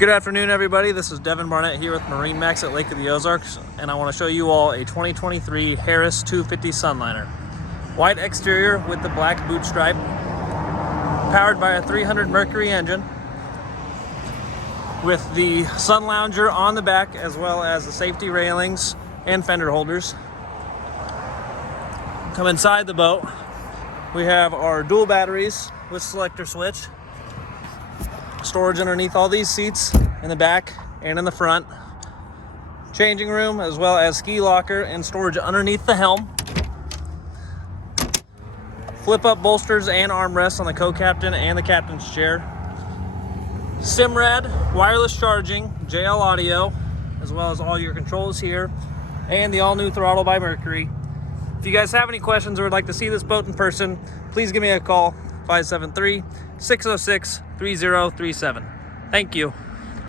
Good afternoon, everybody. This is Devin Barnett here with MarineMax at Lake of the Ozarks, and I want to show you all a 2023 Harris 250 Sunliner. White exterior with the black boot stripe, powered by a 300 Mercury engine, with the sun lounger on the back, as well as the safety railings and fender holders. Come inside the boat. We have our dual batteries with selector switch. Storage underneath all these seats in the back and in the front. Changing room, as well as ski locker and storage underneath the helm. Flip up bolsters and armrests on the co-captain and the captain's chair. Simrad, wireless charging, JL audio, as well as all your controls here, and the all-new throttle by Mercury. If you guys have any questions or would like to see this boat in person, please give me a call, 573-606-3037. Thank you.